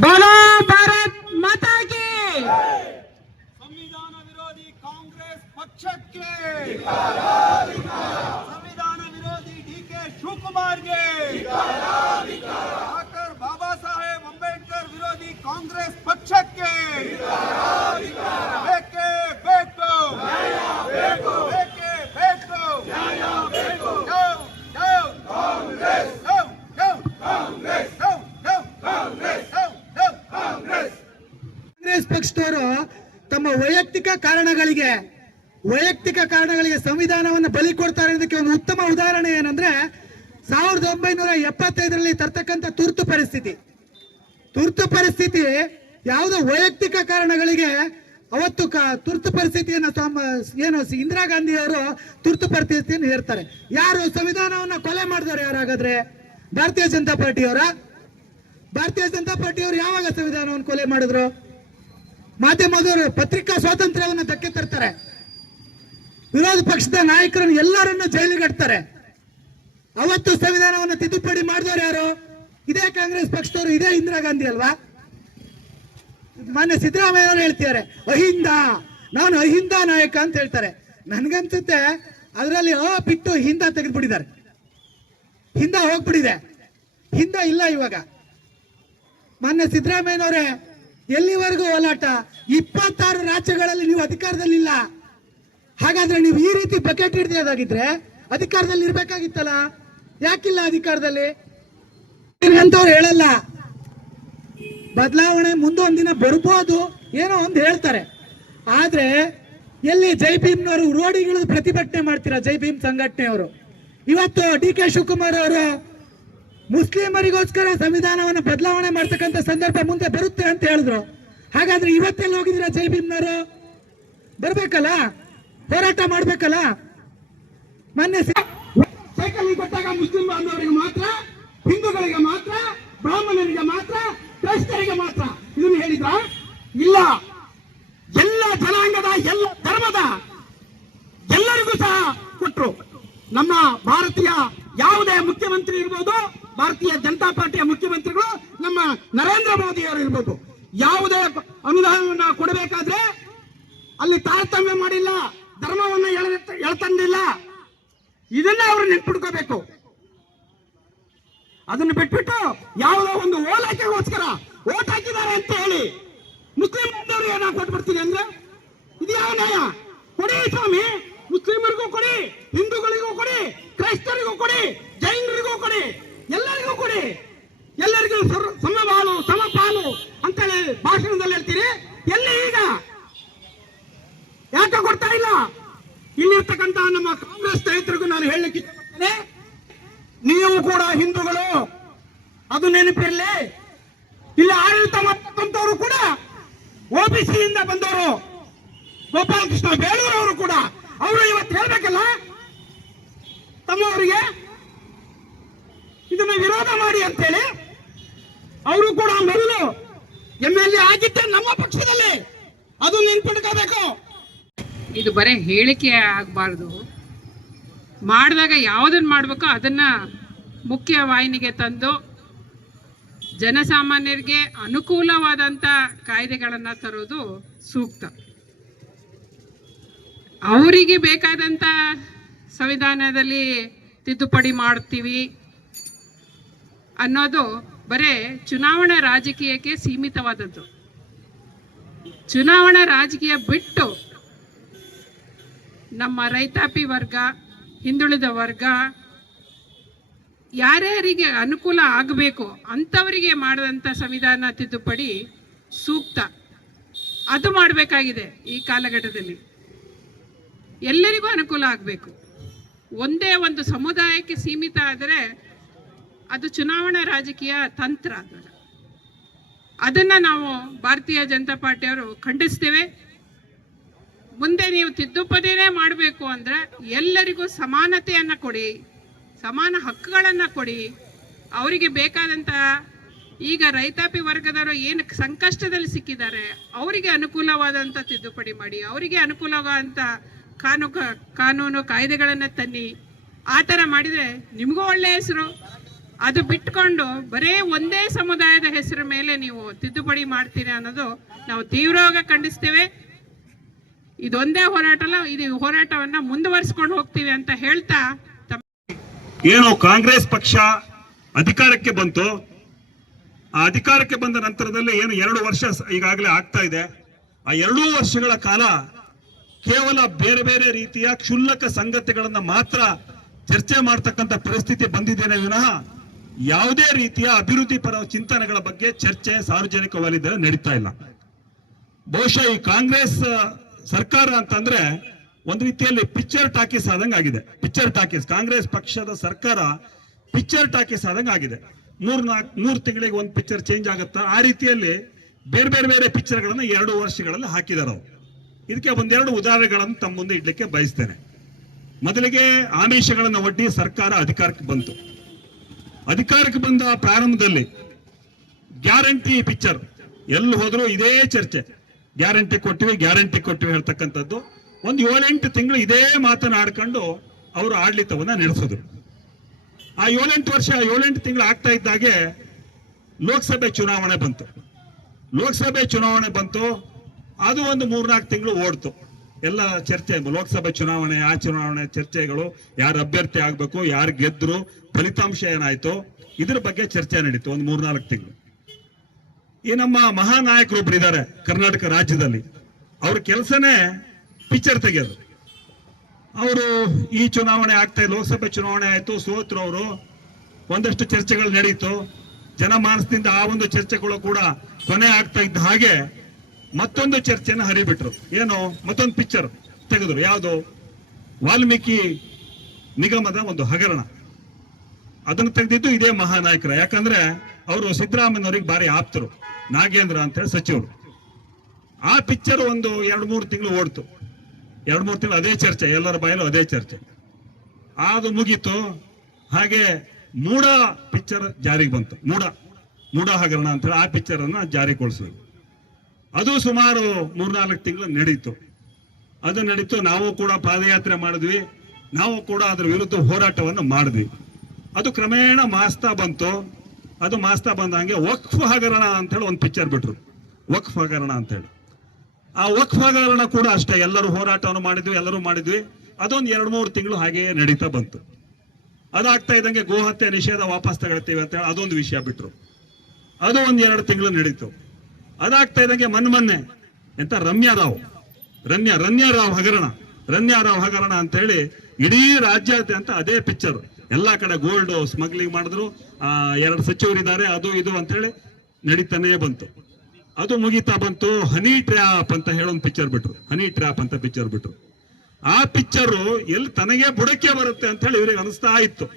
बोलो, भारत माता के। संविधान विरोधी कांग्रेस पक्ष के। संविधान विरोधी डी के शिवकुमार के। आकर बाबा साहेब अंबेडकर विरोधी कांग्रेस पक्ष के। ಕಾರಣಗಳಿಗೆ, ವೈಯಕ್ತಿಕ ಕಾರಣಗಳಿಗೆ ಸಂವಿಧಾನವನ್ನು ಬಲಿ ಕೊಡ್ತಾರೆ ಅನ್ನೋದಕ್ಕೆ ಒಂದು ಉತ್ತಮ ಉದಾಹರಣೆ ಏನಂದ್ರೆ, ಸಾವಿರದ ಒಂಬೈನೂರ ಎಪ್ಪತ್ತೈದರಲ್ಲಿ ತರ್ತಕ್ಕಂಥ ತುರ್ತು ಪರಿಸ್ಥಿತಿ. ತುರ್ತು ಪರಿಸ್ಥಿತಿ ಯಾವುದೋ ವೈಯಕ್ತಿಕ ಕಾರಣಗಳಿಗೆ ಅವತ್ತು ತುರ್ತು ಪರಿಸ್ಥಿತಿಯನ್ನು ಏನು ಇಂದಿರಾ ಗಾಂಧಿ ಅವರು ತುರ್ತು ಪರಿಸ್ಥಿತಿಯನ್ನು ಹೇರ್ತಾರೆ. ಯಾರು ಸಂವಿಧಾನವನ್ನ ಕೊಲೆ ಮಾಡಿದವರು ಯಾರಾಗಾದ್ರೆ? ಭಾರತೀಯ ಜನತಾ ಪಾರ್ಟಿಯವರ? ಭಾರತೀಯ ಜನತಾ ಪಾರ್ಟಿಯವರು ಯಾವಾಗ ಸಂವಿಧಾನವನ್ನು ಕೊಲೆ ಮಾಡಿದ್ರು? ಮಾಧ್ಯಮದವರು ಪತ್ರಿಕಾ ಸ್ವಾತಂತ್ರ್ಯವನ್ನು ಧಕ್ಕೆ ತರ್ತಾರೆ. ವಿರೋಧ ಪಕ್ಷದ ನಾಯಕರನ್ನು ಎಲ್ಲರನ್ನು ಜೈಲಿಗೆ ಹಾಕ್ತಾರೆ ಅವತ್ತು ಸಂವಿಧಾನವನ್ನು ತಿದ್ದುಪಡಿ ಮಾಡಿದವರು ಯಾರು? ಇದೇ ಕಾಂಗ್ರೆಸ್ ಪಕ್ಷದವರು, ಇದೇ ಇಂದಿರಾ ಗಾಂಧಿ ಅಲ್ವಾ? ಮಾನ್ಯ ಸಿದ್ದರಾಮಯ್ಯ ಅವರು ಹೇಳ್ತಿದ್ದಾರೆ, ಅಹಿಂದ, ನಾನು ಅಹಿಂದ ನಾಯಕ ಅಂತ ಹೇಳ್ತಾರೆ. ನನ್ಗನ್ಸುತ್ತೆ ಅದರಲ್ಲಿ ಅ ಬಿಟ್ಟು ಹಿಂದ ತೆಗೆದ್ಬಿಟ್ಟಿದ್ದಾರೆ. ಹಿಂದ ಹೋಗ್ಬಿಟ್ಟಿದೆ. ಹಿಂದ ಇಲ್ಲ ಇವಾಗ. ಮಾನ್ಯ ಸಿದ್ದರಾಮಯ್ಯನವರೇ ಎಲ್ಲಿವರೆಗೂ ಹೋರಾಟ? ಇಪ್ಪತ್ತಾರು ರಾಜ್ಯಗಳಲ್ಲಿ ನೀವು ಅಧಿಕಾರದಲ್ಲಿಲ್ಲ ಹಾಗಾದ್ರೆ ನೀವು ಈ ರೀತಿ ಬಕೆಟ್ ಹಿಡಿದಾಗಿದ್ರೆ ಅಧಿಕಾರದಲ್ಲಿ ಇರ್ಬೇಕಾಗಿತ್ತಲ್ಲ? ಯಾಕಿಲ್ಲ ಅಧಿಕಾರದಲ್ಲಿ? ಅಂತವ್ರು ಹೇಳಲ್ಲ. ಬದಲಾವಣೆ ಮುಂದೊಂದು ದಿನ ಬರ್ಬೋದು ಏನೋ ಒಂದು ಹೇಳ್ತಾರೆ. ಆದ್ರೆ ಎಲ್ಲಿ ಜೈ ಭೀಮ್ನವರು ರೋಡಿಗಿಳಿದು ಪ್ರತಿಭಟನೆ ಮಾಡ್ತೀರಾ, ಜೈ ಭೀಮ್ ಸಂಘಟನೆಯವರು? ಇವತ್ತು ಡಿ ಕೆ ಶಿವಕುಮಾರ್ ಅವರು ಮುಸ್ಲಿಮರಿಗೋಸ್ಕರ ಸಂವಿಧಾನವನ್ನು ಬದಲಾವಣೆ ಮಾಡ್ತಕ್ಕಂಥ ಸಂದರ್ಭ ಮುಂದೆ ಬರುತ್ತೆ ಅಂತ ಹೇಳಿದ್ರು. ಹಾಗಾದ್ರೆ ಇವತ್ತೆಲ್ಲ ಹೋಗಿದ್ದೀರಾ ಜೈ ಭೀಮ್ನವರು? ಬರ್ಬೇಕಲ್ಲ? ಹೋರಾಟ ಮಾಡ್ಬೇಕಲ್ಲ? ಮೊನ್ನೆ ಸೈಕಲ್ ಕೊಟ್ಟಾಗ ಮುಸ್ಲಿಂ ಬಾಂಧವರಿಗೆ ಮಾತ್ರ, ಹಿಂದೂಗಳಿಗೆ ಮಾತ್ರ, ಬ್ರಾಹ್ಮಣರಿಗೆ ಮಾತ್ರ, ಕ್ರೈಸ್ತರಿಗೆ ಮಾತ್ರ. ಇದನ್ನು ಹೇಳಿದ್ರ? ಇಲ್ಲ. ಎಲ್ಲ ಜನಾಂಗದ, ಎಲ್ಲ ಧರ್ಮದ ಎಲ್ಲರಿಗೂ ಸಹ ಕೊಟ್ಟರು ನಮ್ಮ ಭಾರತೀಯ ಯಾವುದೇ ಮುಖ್ಯಮಂತ್ರಿ ಇರ್ಬೋದು ಭಾರತೀಯ ಜನತಾ ಪಾರ್ಟಿಯ ಮುಖ್ಯಮಂತ್ರಿಗಳು ನಮ್ಮ ನರೇಂದ್ರ ಮೋದಿ ಅವರು ಇರ್ಬೋದು. ಯಾವುದೇ ಅನುದಾನವನ್ನ ಕೊಡಬೇಕಾದ್ರೆ ಅಲ್ಲಿ ತಾರತಮ್ಯ ಮಾಡಿಲ್ಲ, ಧರ್ಮವನ್ನ ಎಳತಂದಿಲ್ಲ ಇದನ್ನ ಅವರು ನೆನ್ಪಿಡ್ಕೋಬೇಕು ಅದನ್ನು ಬಿಟ್ಬಿಟ್ಟು ಯಾವುದೋ ಒಂದು ಓಲೈಕೆಗೋಸ್ಕರ ಓಟ್ ಹಾಕಿದ್ದಾರೆ ಅಂತ ಹೇಳಿ ಮುಸ್ಲಿಂ ಬಂದವರು ಏನ ಕೊಟ್ಬಿಡ್ತೀನಿ ಅಂದ್ರೆ ಇದು ಯಾವ ನ್ಯಾಯ? ಕೊಡಿ ಸ್ವಾಮಿ, ಮುಸ್ಲಿಮರಿಗೂ ಕೊಡಿ, ಹಿಂದೂಗಳಿಗೂ ಕೊಡಿ, ಕ್ರೈಸ್ತರಿಗೂ ಕೊಡಿ, ಜೈನರಿಗೂ ಕೊಡಿ ಎಲ್ಲರಿಗೂ ಕೊಡಿ ಎಲ್ಲರಿಗೂ ಸರ್- ಸಮಬಾಳು ಸಮಪಾಲು ಅಂತೇಳಿ ಭಾಷಣದಲ್ಲಿ ಹೇಳ್ತೀರಿ ಎಲ್ಲಿ ಈಗ ಯಾಕೆ ಕೊಡ್ತಾ ಇಲ್ಲ ಇಲ್ಲಿರ್ತಕ್ಕಂತ ನಮ್ಮ ಕಾಂಗ್ರೆಸ್ ಸ್ನೇಹಿತರಿಗೂ ನಾನು ಹೇಳಲಿಕ್ಕೆ ಇಷ್ಟಪಡ್ತೇನೆ ನೀವು ಕೂಡ ಹಿಂದೂಗಳು ಅದು ನೆನಪಿರಲಿ ಇಲ್ಲಿ ಆಡಳಿತ ಮಾಡ್ತಕ್ಕಂಥವ್ರು ಕೂಡ ಓಬಿಸಿಯಿಂದ ಬಂದವರು ಗೋಪಾಲಕೃಷ್ಣ ಬೇಳೂರು ಅವರು ಕೂಡ. ಅವರು ಇವತ್ತು ಹೇಳಬೇಕಲ್ಲ? ತಮ್ಮವರಿಗೆ ಇದನ್ನ ವಿರೋಧ ಮಾಡಿ ಅಂತೇಳಿ ಅವರು ಕೂಡ ಮೊದಲು ಎಂ ಎಲ್ ಎ ಆಗಿದ್ದೆ ನಮ್ಮ ಪಕ್ಷದಲ್ಲಿ. ಅದು ನೆನ್ಪಿಟ್ಕೋಬೇಕು. ಇದು ಬರೀ ಹೇಳಿಕೆ ಆಗಬಾರ್ದು. ಮಾಡಿದಾಗ ಯಾವುದನ್ನು ಮಾಡಬೇಕೋ ಅದನ್ನು ಮುಖ್ಯ ವಾಹಿನಿಗೆ ತಂದು ಜನಸಾಮಾನ್ಯರಿಗೆ ಅನುಕೂಲವಾದಂಥ ಕಾಯ್ದೆಗಳನ್ನು ತರೋದು ಸೂಕ್ತ. ಅವರಿಗೆ ಬೇಕಾದಂಥ ಸಂವಿಧಾನದಲ್ಲಿ ತಿದ್ದುಪಡಿ ಮಾಡ್ತೀವಿ ಅನ್ನೋದು ಬರೇ ಚುನಾವಣಾ ರಾಜಕೀಯಕ್ಕೆ ಸೀಮಿತವಾದದ್ದು. ಚುನಾವಣಾ ರಾಜಕೀಯ ಬಿಟ್ಟು ನಮ್ಮ ರೈತಾಪಿ ವರ್ಗ, ಹಿಂದುಳಿದ ವರ್ಗ ಯಾರ್ಯಾರಿಗೆ ಅನುಕೂಲ ಆಗಬೇಕು ಅಂಥವರಿಗೆ ಮಾಡಿದಂಥ ಸಂವಿಧಾನ ತಿದ್ದುಪಡಿ ಸೂಕ್ತ. ಅದು ಮಾಡಬೇಕಾಗಿದೆ ಈ ಕಾಲಘಟ್ಟದಲ್ಲಿ. ಎಲ್ಲರಿಗೂ ಅನುಕೂಲ ಆಗಬೇಕು. ಒಂದೇ ಒಂದು ಸಮುದಾಯಕ್ಕೆ ಸೀಮಿತ ಆದರೆ ಅದು ಚುನಾವಣಾ ರಾಜಕೀಯ ತಂತ್ರ ಅದು ಅದನ್ನು ನಾವು ಭಾರತೀಯ ಜನತಾ ಪಾರ್ಟಿಯವರು ಖಂಡಿಸ್ತೇವೆ. ಮುಂದೆ ನೀವು ತಿದ್ದುಪಡಿನೇ ಮಾಡಬೇಕು ಅಂದರೆ ಎಲ್ಲರಿಗೂ ಸಮಾನತೆಯನ್ನು ಕೊಡಿ. ಸಮಾನ ಹಕ್ಕುಗಳನ್ನು ಕೊಡಿ. ಅವರಿಗೆ ಬೇಕಾದಂತ ಈಗ ರೈತಾಪಿ ವರ್ಗದವರು ಏನು ಸಂಕಷ್ಟದಲ್ಲಿ ಸಿಕ್ಕಿದ್ದಾರೆ, ಅವರಿಗೆ ಅನುಕೂಲವಾದಂಥ ತಿದ್ದುಪಡಿ ಮಾಡಿ, ಅವರಿಗೆ ಅನುಕೂಲವಾದಂಥ ಕಾನೂನು ಕಾನೂನು ಕಾಯ್ದೆಗಳನ್ನು ತನ್ನಿ. ಆ ಥರ ಮಾಡಿದರೆ ನಿಮಗೂ ಒಳ್ಳೆಯ ಹೆಸರು. ಅದು ಬಿಟ್ಕೊಂಡು ಬರೇ ಒಂದೇ ಸಮುದಾಯದ ಹೆಸರು ಮೇಲೆ ನೀವು ತಿದ್ದುಪಡಿ ಮಾಡ್ತೀರಾ ಅನ್ನೋದು ನಾವು ತೀವ್ರವಾಗಿ ಖಂಡಿಸ್ತೇವೆ. ಇದೊಂದೇ ಹೋರಾಟ ಅಲ್ಲ ಇದು ಹೋರಾಟವನ್ನ ಮುಂದುವರಿಸ್ಕೊಂಡು ಹೋಗ್ತೀವಿ ಅಂತ ಹೇಳ್ತಾ ಏನು ಕಾಂಗ್ರೆಸ್ ಪಕ್ಷ ಅಧಿಕಾರಕ್ಕೆ ಬಂತು. ಆ ಅಧಿಕಾರಕ್ಕೆ ಬಂದ ನಂತರದಲ್ಲಿ ಏನು ಎರಡು ವರ್ಷ ಈಗಾಗಲೇ ಆಗ್ತಾ ಇದೆ. ಆ ಎರಡೂ ವರ್ಷಗಳ ಕಾಲ ಕೇವಲ ಬೇರೆ ಬೇರೆ ರೀತಿಯ ಕ್ಷುಲ್ಲಕ ಸಂಗತಿಗಳನ್ನ ಮಾತ್ರ ಚರ್ಚೆ ಮಾಡ್ತಕ್ಕಂಥ ಪರಿಸ್ಥಿತಿ ಬಂದಿದ್ದೇನೆ ವಿನಃ ಯಾವುದೇ ರೀತಿಯ ಅಭಿವೃದ್ಧಿ ಪರ ಚಿಂತನೆಗಳ ಬಗ್ಗೆ ಚರ್ಚೆ ಸಾರ್ವಜನಿಕ ವಲಯದಲ್ಲಿ ನಡೀತಾ ಇಲ್ಲ. ಬಹುಶಃ ಈ ಕಾಂಗ್ರೆಸ್ ಸರ್ಕಾರ ಅಂತಂದ್ರೆ ಒಂದು ರೀತಿಯಲ್ಲಿ ಪಿಕ್ಚರ್ ಟಾಕೀಸ್ ಆದಂಗೆ ಆಗಿದೆ. ಪಿಕ್ಚರ್ ಟಾಕೀಸ್ ಕಾಂಗ್ರೆಸ್ ಪಕ್ಷದ ಸರ್ಕಾರ ಪಿಕ್ಚರ್ ಟಾಕೀಸ್ ಆದಂಗೆ ಆಗಿದೆ. ಮೂರ್ ನಾಲ್ಕು ಮೂರು ತಿಂಗಳಿಗೆ ಒಂದು ಪಿಕ್ಚರ್ ಚೇಂಜ್ ಆಗುತ್ತಾ? ಆ ರೀತಿಯಲ್ಲಿ ಬೇರೆ ಬೇರೆ ಬೇರೆ ಪಿಕ್ಚರ್ಗಳನ್ನು ಎರಡು ವರ್ಷಗಳಲ್ಲಿ ಹಾಕಿದಾರೆ ಅವರು. ಇದಕ್ಕೆ ಒಂದೆರಡು ಉದಾಹರಣೆಗಳನ್ನು ತಮ್ಮ ಮುಂದೆ ಇಡ್ಲಿಕ್ಕೆ ಬಯಸ್ತೇನೆ. ಮೊದಲಿಗೆ ಆಮಿಷಗಳನ್ನು ಒಡ್ಡಿ ಸರ್ಕಾರ ಅಧಿಕಾರಕ್ಕೆ ಬಂತು. ಅಧಿಕಾರಕ್ಕೆ ಬಂದ ಪ್ರಾರಂಭದಲ್ಲಿ ಗ್ಯಾರಂಟಿ ಪಿಕ್ಚರ್ ಎಲ್ಲಿ ಹೋದರೂ ಇದೇ ಚರ್ಚೆ. ಗ್ಯಾರಂಟಿ ಕೊಟ್ಟಿವಿ ಗ್ಯಾರಂಟಿ ಕೊಟ್ಟಿವಿ ಹೇಳ್ತಕ್ಕಂಥದ್ದು ಒಂದು ಏಳೆಂಟು ತಿಂಗಳು ಇದೇ ಮಾತನಾಡ್ಕೊಂಡು ಅವರು ಆಡಳಿತವನ್ನ ನಡೆಸಿದ್ರು ಆ ಏಳೆಂಟು ವರ್ಷ ಏಳೆಂಟು ತಿಂಗಳು ಆಗ್ತಾ ಇದ್ದಾಗೆ ಲೋಕಸಭೆ ಚುನಾವಣೆ ಬಂತು. ಲೋಕಸಭೆ ಚುನಾವಣೆ ಬಂತು, ಅದು ಒಂದು ಮೂರ್ನಾಲ್ಕು ತಿಂಗಳು ಓಡ್ತು. ಎಲ್ಲ ಚರ್ಚೆ, ಲೋಕಸಭೆ ಚುನಾವಣೆ, ಆ ಚುನಾವಣೆ ಚರ್ಚೆಗಳು, ಯಾರು ಅಭ್ಯರ್ಥಿ ಆಗಬೇಕು, ಯಾರು ಗೆದ್ರು, ಫಲಿತಾಂಶ ಏನಾಯ್ತು, ಇದ್ರ ಬಗ್ಗೆ ಚರ್ಚೆ ನಡೀತು ಒಂದು ಮೂರ್ನಾಲ್ಕು ತಿಂಗಳು. ಈ ನಮ್ಮ ಮಹಾನಾಯಕರೊಬ್ರು ಇದ್ದಾರೆ ಕರ್ನಾಟಕ ರಾಜ್ಯದಲ್ಲಿ. ಅವ್ರ ಕೆಲಸನೇ ಪಿಕ್ಚರ್ ತೆಗೆಯೋದು. ಅವರು ಈ ಚುನಾವಣೆ ಆಗ್ತಾ ಲೋಕಸಭೆ ಚುನಾವಣೆ ಆಯಿತು, ಸೋತರು ಅವರು. ಒಂದಷ್ಟು ಚರ್ಚೆಗಳು ನಡೀತು. ಜನಮಾನಸದಿಂದ ಆ ಒಂದು ಚರ್ಚೆಗಳು ಕೂಡ ಕೊನೆ ಆಗ್ತಾ ಇದ್ದ ಹಾಗೆ ಮತ್ತೊಂದು ಚರ್ಚೆನ ಹರಿಬಿಟ್ರು. ಏನು? ಮತ್ತೊಂದು ಪಿಕ್ಚರ್ ತೆಗೆದ್ರು. ಯಾವುದು? ವಾಲ್ಮೀಕಿ ನಿಗಮದ ಒಂದು ಹಗರಣ. ಅದನ್ನು ತೆಗೆದಿದ್ದು ಇದೇ ಮಹಾನಾಯಕರ. ಯಾಕಂದ್ರೆ ಅವರು ಸಿದ್ದರಾಮಯ್ಯನವರಿಗೆ ಬಾರಿ ಆಪ್ತರು. ನಾಗೇಂದ್ರ ಅಂತ ಹೇಳಿ ಸಚಿವರು. ಆ ಪಿಕ್ಚರ್ ಒಂದು ಎರಡು ಮೂರು ತಿಂಗಳು ಓಡ್ತು. ಎರಡು ಮೂರು ತಿಂಗಳು ಅದೇ ಚರ್ಚೆ, ಎಲ್ಲರ ಬಾಯಲ್ಲೂ ಅದೇ ಚರ್ಚೆ. ಅದು ಮುಗೀತು, ಹಾಗೆ ಮೂಡ ಪಿಕ್ಚರ್ ಜಾರಿಗೆ ಬಂತು. ಮೂಡ ಮೂಡ ಹಗರಣ ಅಂತ ಹೇಳಿ ಆ ಪಿಕ್ಚರ್ ಅನ್ನ ಜಾರಿಗೊಳಿಸಿದ್ರು ಅದು ಸುಮಾರು ಮೂರ್ನಾಲ್ಕು ತಿಂಗಳು ನಡೀತು. ಅದು ನಡೀತು, ನಾವು ಕೂಡ ಪಾದಯಾತ್ರೆ ಮಾಡಿದ್ವಿ. ನಾವು ಕೂಡ ಅದರ ವಿರುದ್ಧ ಹೋರಾಟವನ್ನು ಮಾಡಿದ್ವಿ. ಅದು ಕ್ರಮೇಣ ಮಾಸ್ತಾ ಬಂತು. ಅದು ಮಾಸ್ತಾ ಬಂದಂಗೆ ವಕ್ಫ್ ಹಗರಣ ಅಂತ ಹೇಳಿ ಒಂದು ಪಿಕ್ಚರ್ ಬಿಟ್ರು. ವಕ್ಫ್ ಹಗರಣ ಅಂತ ಹೇಳಿ ಆ ವಕ್ಫಗಳನ್ನ ಕೂಡ ಅಷ್ಟೇ. ಎಲ್ಲರೂ ಹೋರಾಟವನ್ನು ಮಾಡಿದ್ವಿ, ಎಲ್ಲರೂ ಮಾಡಿದ್ವಿ. ಅದೊಂದು ಎರಡು ಮೂರು ತಿಂಗಳು ಹಾಗೆಯೇ ನಡೀತಾ ಬಂತು. ಅದಾಗ್ತಾ ಇದ್ದಂಗೆ ಗೋಹತ್ಯೆ ನಿಷೇಧ ವಾಪಸ್ ತಗೊಳ್ತೀವಿ ಅಂತ ಹೇಳಿ ಅದೊಂದು ವಿಷಯ ಬಿಟ್ರು. ಅದು ಒಂದು ಎರಡು ತಿಂಗಳು ನಡೀತು. ಅದಾಗ್ತಾ ಇದ್ದಂಗೆ ಮನ್ ಮೊನ್ನೆ ಎಂತ ರಮ್ಯಾ ರಾವ್. ರಮ್ಯಾ ರನ್ಯಾ ರಾವ್ ಹಗರಣ. ರನ್ಯಾ ರಾವ್ ಹಗರಣ ಅಂತ ಹೇಳಿ ಇಡೀ ರಾಜ್ಯಾದ್ಯಂತ ಅದೇ ಪಿಕ್ಚರ್. ಎಲ್ಲಾ ಕಡೆ ಗೋಲ್ಡ್ ಸ್ಮಗ್ಲಿಂಗ್ ಮಾಡಿದ್ರು. ಆ, ಎರಡು ಸಚಿವರಿದ್ದಾರೆ, ಅದು ಇದು ಅಂತ ಹೇಳಿ ನಡೀತಾನೆ ಬಂತು. ಅದು ಮುಗಿತಾ ಬಂತು, ಹನಿ ಟ್ರ್ಯಾಪ್ ಅಂತ ಹೇಳೋ ಒಂದು ಪಿಕ್ಚರ್ ಬಿಟ್ರು. ಹನಿ ಟ್ರ್ಯಾಪ್ ಅಂತ ಪಿಕ್ಚರ್ ಬಿಟ್ರು. ಆ ಪಿಕ್ಚರ್ ಎಲ್ಲಿ ತನಗೆ ಬುಡಕ್ಕೆ ಬರುತ್ತೆ ಅಂತ ಹೇಳಿ ಇವರಿಗೆ ಅನಿಸ್ತಾ ಇತ್ತು.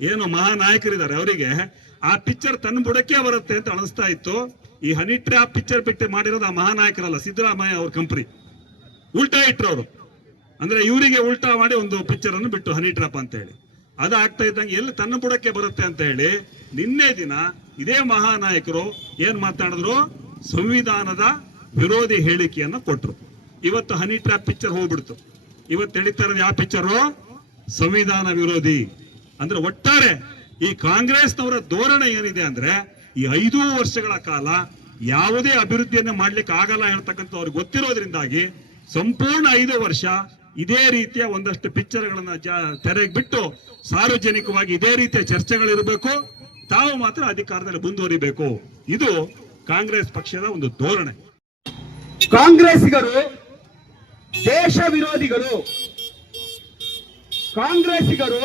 ಏನು ಮಹಾನಾಯಕರಿದ್ದಾರೆ ಅವರಿಗೆ, ಆ ಪಿಕ್ಚರ್ ತನ್ನ ಬುಡಕ್ಕೆ ಬರುತ್ತೆ ಅಂತ ಅನಿಸ್ತಾ ಇತ್ತು. ಈ ಹನಿ ಟ್ರ್ಯಾಪ್ ಪಿಕ್ಚರ್ ಬಿಟ್ಟು ಮಾಡಿರೋದು ಆ ಮಹಾನಾಯಕರಲ್ಲ, ಸಿದ್ದರಾಮಯ್ಯ ಅವ್ರ ಕಂಪ್ನಿ. ಉಲ್ಟಾ ಇಟ್ರು ಅವರು. ಅಂದ್ರೆ ಇವರಿಗೆ ಉಲ್ಟಾ ಮಾಡಿ ಒಂದು ಪಿಕ್ಚರ್ ಅನ್ನು ಬಿಟ್ಟು ಹನಿ ಟ್ರ್ಯಾಪ್ ಅಂತ ಹೇಳಿ. ಅದು ಆಗ್ತಾ ಇದ್ದಂಗೆ ಎಲ್ಲಿ ತನ್ನ ಬುಡಕ್ಕೆ ಬರುತ್ತೆ ಅಂತ ಹೇಳಿ ನಿನ್ನೆ ದಿನ ಇದೇ ಮಹಾನಾಯಕರು ಏನ್ ಮಾತಾಡಿದ್ರು? ಸಂವಿಧಾನದ ವಿರೋಧಿ ಹೇಳಿಕೆಯನ್ನ ಕೊಟ್ರು. ಇವತ್ತು ಹನಿ ಟ್ರ್ಯಾಪ್ ಪಿಕ್ಚರ್ ಹೋಗ್ಬಿಡ್ತು. ಇವತ್ತು ನಡೀತಾ ಇರೋದು ಯಾವ ಪಿಕ್ಚರು? ಸಂವಿಧಾನ ವಿರೋಧಿ. ಅಂದ್ರೆ ಒಟ್ಟಾರೆ ಈ ಕಾಂಗ್ರೆಸ್ನವರ ಧೋರಣೆ ಏನಿದೆ ಅಂದ್ರೆ ಈ ಐದು ವರ್ಷಗಳ ಕಾಲ ಯಾವುದೇ ಅಭಿವೃದ್ಧಿಯನ್ನು ಮಾಡ್ಲಿಕ್ಕೆ ಆಗಲ್ಲ ಹೇಳ್ತಕ್ಕಂಥ ಅವ್ರಿಗೆ ಗೊತ್ತಿರೋದ್ರಿಂದಾಗಿ ಸಂಪೂರ್ಣ ಐದು ವರ್ಷ ಇದೇ ರೀತಿಯ ಒಂದಷ್ಟು ಪಿಕ್ಚರ್ಗಳನ್ನ ತೆರೆಗೆ ಬಿಟ್ಟು ಸಾರ್ವಜನಿಕವಾಗಿ ಇದೇ ರೀತಿಯ ಚರ್ಚೆಗಳಿರಬೇಕು. ತಾವು ಮಾತ್ರ ಅಧಿಕಾರದಲ್ಲಿ ಮುಂದುವರಿಬೇಕು. ಇದು ಕಾಂಗ್ರೆಸ್ ಪಕ್ಷದ ಒಂದು ಧೋರಣೆ. ಕಾಂಗ್ರೆಸ್ಸಿಗರು, ದೇಶ ವಿರೋಧಿಗಳು ಕಾಂಗ್ರೆಸ್ಸಿಗರು,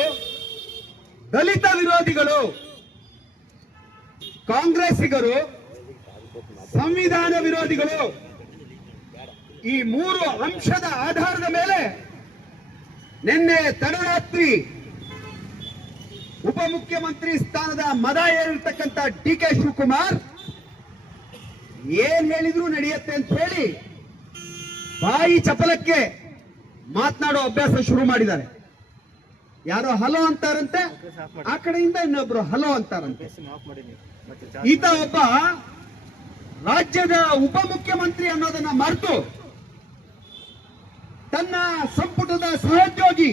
ದಲಿತ ವಿರೋಧಿಗಳು ಕಾಂಗ್ರೆಸ್ಸಿಗರು, ಸಂವಿಧಾನ ವಿರೋಧಿಗಳು ಈ ಮೂರು ಅಂಶದ ಆಧಾರದ ಮೇಲೆ ನಿನ್ನೆ ತಡರಾತ್ರಿ ಉಪಮುಖ್ಯಮಂತ್ರಿ ಸ್ಥಾನದ ಮದ ಏರಿರ್ತಕ್ಕಂಥ ಡಿ ಕೆ ಶಿವಕುಮಾರ್ ಏನ್ ಹೇಳಿದ್ರು ನಡೆಯುತ್ತೆ ಅಂತ ಹೇಳಿ ಬಾಯಿ ಚಪಲಕ್ಕೆ ಮಾತನಾಡೋ ಅಭ್ಯಾಸ ಶುರು ಮಾಡಿದ್ದಾರೆ. ಯಾರೋ ಹಲೋ ಅಂತಾರಂತೆ, ಆ ಕಡೆಯಿಂದ ಇನ್ನೊಬ್ರು ಹಲೋ ಅಂತಾರಂತೆ. ಈತ ಒಬ್ಬ ರಾಜ್ಯದ ಉಪಮುಖ್ಯಮಂತ್ರಿ ಅನ್ನೋದನ್ನ ಮರೆತು ತನ್ನ ಸಂಪುಟದ ಸಹೋದ್ಯೋಗಿ,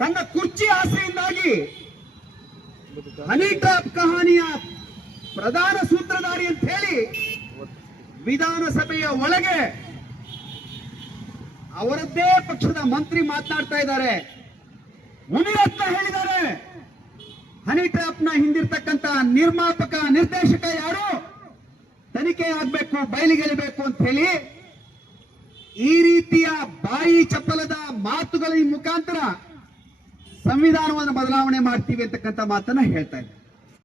ತನ್ನ ಕುರ್ಚಿ ಆಸೆಯಿಂದಾಗಿ ಟ್ರಾಪ್ ಕಹಾನಿಯ ಪ್ರಧಾನ ಸೂತ್ರಧಾರಿ ಅಂತ ಹೇಳಿ ವಿಧಾನಸಭೆಯ ಒಳಗೆ ಅವರದ್ದೇ ಪಕ್ಷದ ಮಂತ್ರಿ ಮಾತನಾಡ್ತಾ ಇದ್ದಾರೆ. ಮುನಿರತ್ನ ಹೇಳಿದ್ದಾರೆ. ಹನಿ ಟ್ರಾಪ್ನ ಹಿಂದಿರ್ತಕ್ಕಂತ ನಿರ್ಮಾಪಕ, ನಿರ್ದೇಶಕ ಯಾರು? ತನಿಖೆ ಆಗ್ಬೇಕು ಬಯಲಿಗೆಳಿಬೇಕು ಅಂತ ಹೇಳಿ ಈ ರೀತಿಯ ಬಾಯಿ ಚಪ್ಪಲದ ಮಾತುಗಳ ಮುಖಾಂತರ ಸಂವಿಧಾನವನ್ನು ಬದಲಾವಣೆ ಮಾಡ್ತೀವಿ ಅಂತಕ್ಕಂಥ ಮಾತನ್ನ ಹೇಳ್ತಾ ಇದ್ದಾರೆ.